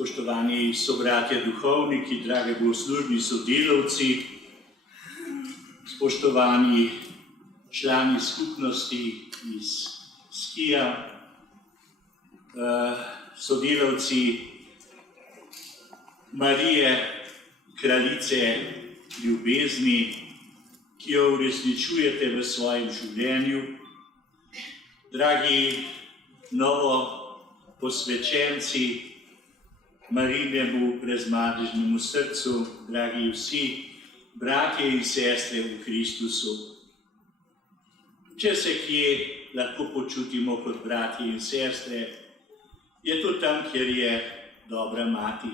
Spoštovani sobratje duhovniki, drage bogoslužni sodelavci, spoštovani člani skupnosti iz Skija, sodelavci Marije, kraljice ljubezni, ki jo uresničujete v svojem življenju, dragi novo posvečenci Marijinemu brezmadežnemu srcu, dragi vsi bratje in sestre v Kristusu. Če se kje lahko počutimo kot bratje in sestre, je to tam, kjer je dobra mati.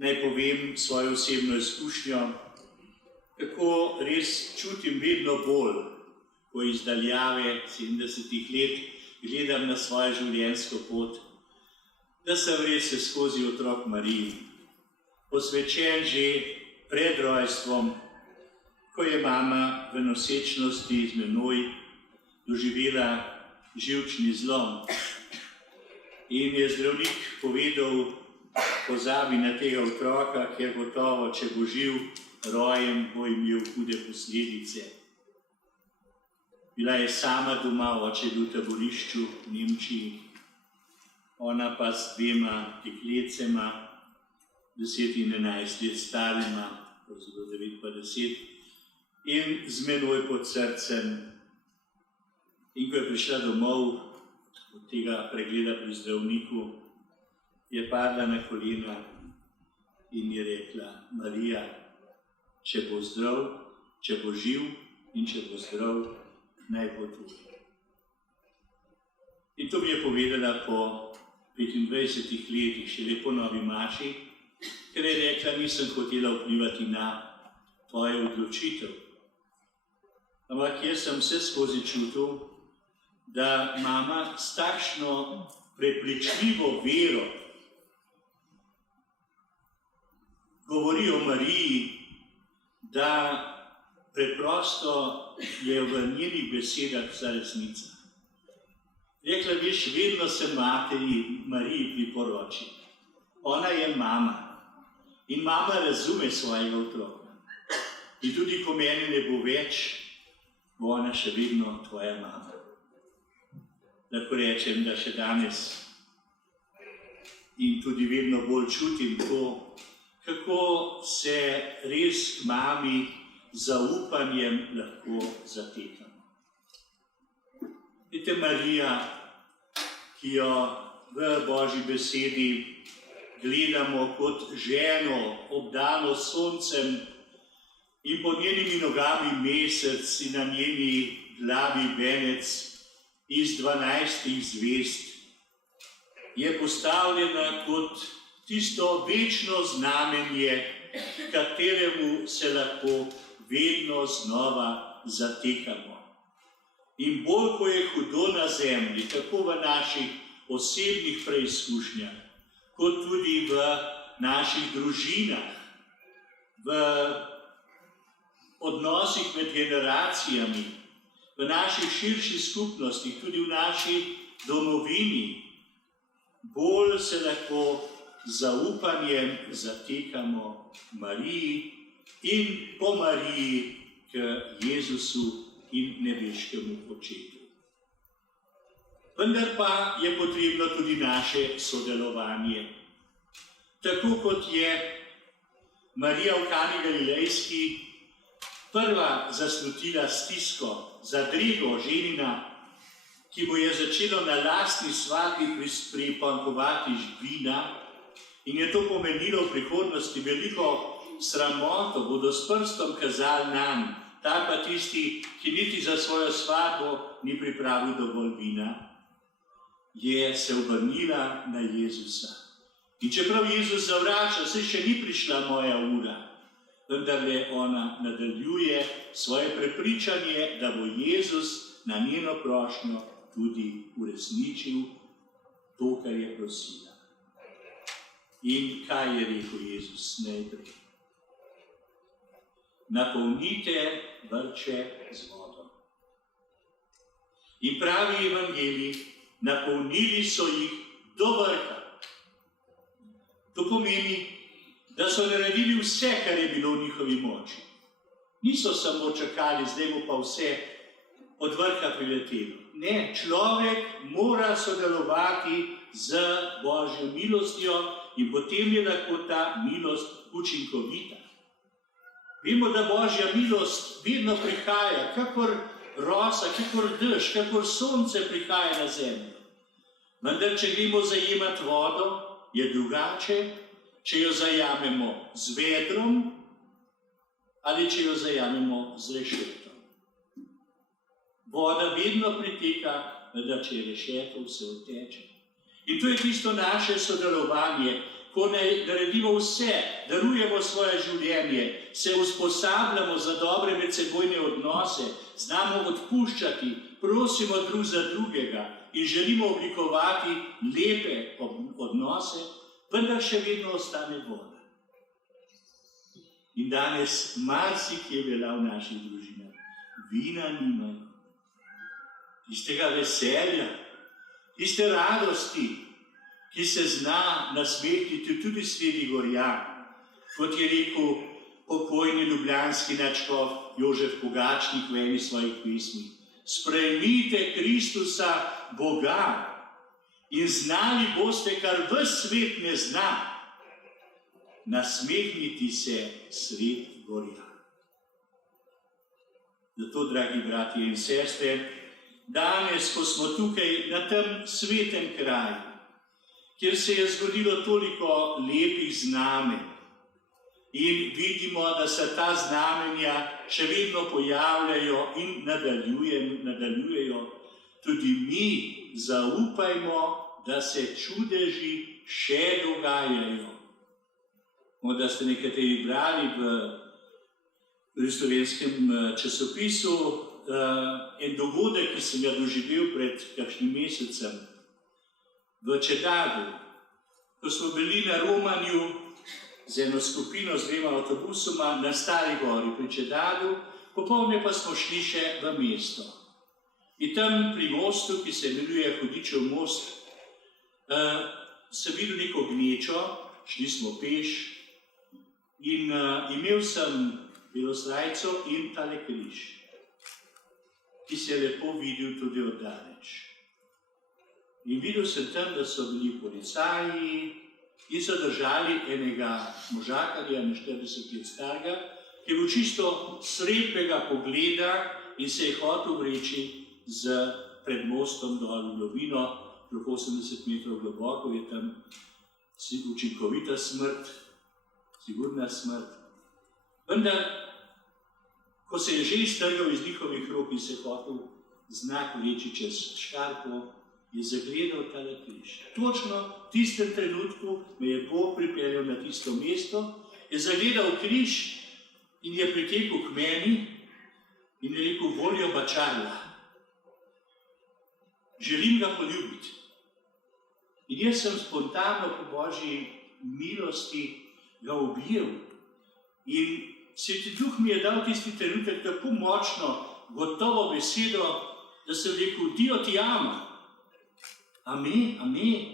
Naj povem svojo osebno izkušnjo, kako res čutim vedno bolj, ko iz daljave 70 let gledam na svojo življenjsko pot, da sem res skozi otrok Mariji, posvečen že pred rojstvom, ko je mama v nosečnosti z menoj doživela živčni zlom. In je zdravnik povedal, pozabi na tega otroka, ker gotovo, če bo živ, rojen, bo imel hude posledice. Bila je sama doma, oče je bil v taborišču v Nemčiji, ona pa s dvema deklecema, 10 in 11 let starima, zelo 9 pa 10, in z menoj pod srcem. In ko je prišla domov od tega pregleda pri zdravniku, je padla na kolena in je rekla: Marija, če bo zdrav, če bo živ in če bo zdrav, naj bo tu. In to mi je povedala po 25 letih, šele po novi maši, ker je rekla: nisem hotela vplivati na tvojo odločitev. Ampak jaz sem vse skozi čutil, da mama s takšno prepričljivo vero govori o Mariji, da preprosto je v njenih besedah vsa resnica. Rekla, veš, vedno se materi Mariji priporoči. Ona je mama in mama razume svojega otroka. In tudi, ko mene ne bo več, bo ona še vedno tvoja mama. Lahko rečem, da še danes in tudi vedno bolj čutim to, kako se res k mami zaupanjem lahko zatekamo. Vidite, Marija, ki jo v Božji besedi gledamo kot ženo, obdano s soncem, in pod njenimi nogami mesec in na njeni glavi venec iz 12 zvezd, je postavljena kot tisto večno znamenje, kateremu se lahko vedno znova zatekamo. In bolj, ko je hudo na zemlji, tako v naših osebnih preizkušnjah, kot tudi v naših družinah, v odnosih med generacijami, v naših širših skupnostih, tudi v naši domovini, bolj se lahko zaupanjem zatekamo Mariji in po Mariji k Jezusu in nebeškemu Očetu. Vendar pa je potrebno tudi naše sodelovanje. Tako kot je Marija v Kani Galilejski prva zaslutila stisko, zadrego ženina, ki mu je začelo na lastni svadbi pripankovati vina, in je to pomenilo v prihodnosti veliko sramoto, bodo s prstom kazali nanj, ta pa tisti, ki niti za svojo svadbo ni pripravil dovolj vina, je se obrnila na Jezusa. In čeprav Jezus zavrača, saj še ni prišla moja ura, vendar le ona nadaljuje svoje prepričanje, da bo Jezus na njeno prošnjo tudi uresničil to, kar je prosila. In kaj je rekel Jezus najprej? Napolnite vrče z vodo. In pravi evangelij, napolnili so jih do vrha. To pomeni, da so naredili vse, kar je bilo v njihovi moči. Niso samo čakali, zdaj bo pa vse od vrha priletelo. Ne, človek mora sodelovati z Božjo milostjo in potem je lahko ta milost učinkovita. Vemo, da Božja milost vedno prihaja, kakor rosa, kakor dež, kakor sonce prihaja na zemljo. Vendar, če gremo zajemati vodo, je drugače, če jo zajamemo z vedrom ali če jo zajamemo z rešetom. Voda vedno priteka, da če je rešeto, vse odteče. In to je tisto naše sodelovanje, ko naredimo vse, darujemo svoje življenje, se usposabljamo za dobre medsebojne odnose, znamo odpuščati, prosimo drug za drugega in želimo oblikovati lepe odnose, vendar še vedno ostane voda. In danes marsikje velja v naših družinah. Vina nimajo. Tistega veselja, tiste radosti, ki se zna nasmehniti tudi sveti Gorjan, kot je rekel pokojni ljubljanski nadškof Jožef Pogačnik v eni svojih pesmi. Sprejmite Kristusa Boga in znali boste, kar ves svet ne zna. Nasmehniti se svet Gorjan. Zato, dragi bratje in sestre, danes, ko smo tukaj na tem svetem kraju, kjer se je zgodilo toliko lepih znamenj in vidimo, da se ta znamenja še vedno pojavljajo in nadaljujejo, tudi mi zaupajmo, da se čudeži še dogajajo. Da ste nekateri brali v slovenskem časopisu en dogodek, ki sem ga doživel pred kakšnim mesecem v Čedadu, ko smo bili na romanju z eno skupino, z 2 avtobusoma na Stari gori pri Čedadu, popoldne pa smo šli še v mesto. In tam pri mostu, ki se imenuje Hudičev most, sem videl neko gnečo, šli smo peš in imel sem belosrajco in tale križ, ki se je lepo videl tudi oddaleč. In videl sem tam, da so bili policaji in so držali enega možakarja, 40 let starega, ki je bil čisto slepega pogleda in se je hotel vreči pred mostom dol v globino, preko 80 metrov globoko, je tam učinkovita smrt, sigurna smrt. Vendar, ko se je že iztrgal iz njihovih rok in se hotel znak vreči čez škarpo, je zagledal tale križ. Točno v tistem trenutku me je Bog pripeljal na tisto mesto, je zagledal križ in je pritekel k meni in je rekel: Voljo Bačarja, želim ga poljubiti. In jaz sem spontano po Božji milosti ga objel. In Sveti Duh mi je dal tisti trenutek tako močno, gotovo besedo, da sem rekel: Dio ti ama. Amen, amen.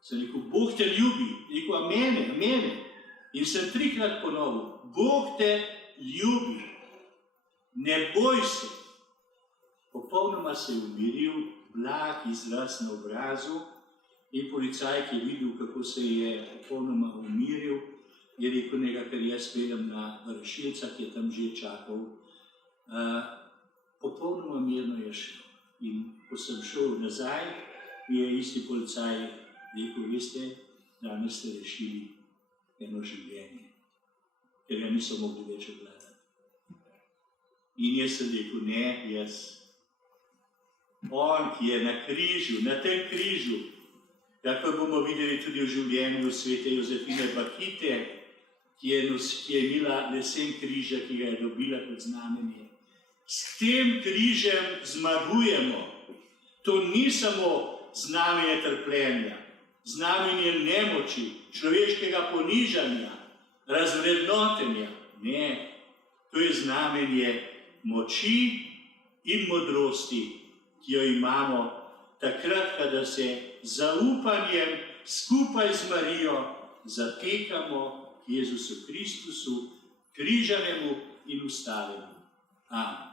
Sem rekel: Bog te ljubi. Rekel: Amene, amene. In sem 3-krat ponovil: Bog te ljubi. Ne boj se. Popolnoma se je umiril, blag izraz na obrazu, in policaj, ki je videl, kako se je popolnoma umiril, je rekel: Kar jaz peljem na rešilca, ki je tam že čakal. Popolnoma mirno je šel. In ko sem šel nazaj, mi je isti policaj rekel: Veste, danes ste rešili eno življenje, ker ga niso mogli več obvladati. In jaz sem rekel: Ne, jaz. On, ki je na križu, na tem križu, kakor bomo videli tudi v življenju svete Jozefine Bakite, ki je imela lesen križa, ki ga je dobila kot znamenje. S tem križem zmagujemo. To ni samo znamenje trpljenja, znamenje nemoči, človeškega ponižanja, razvrednotenja. Ne, to je znamenje moči in modrosti, ki jo imamo takrat, kadar se zaupanjem skupaj z Marijo zatekamo k Jezusu Kristusu, križanemu in ustaljenemu. Amen.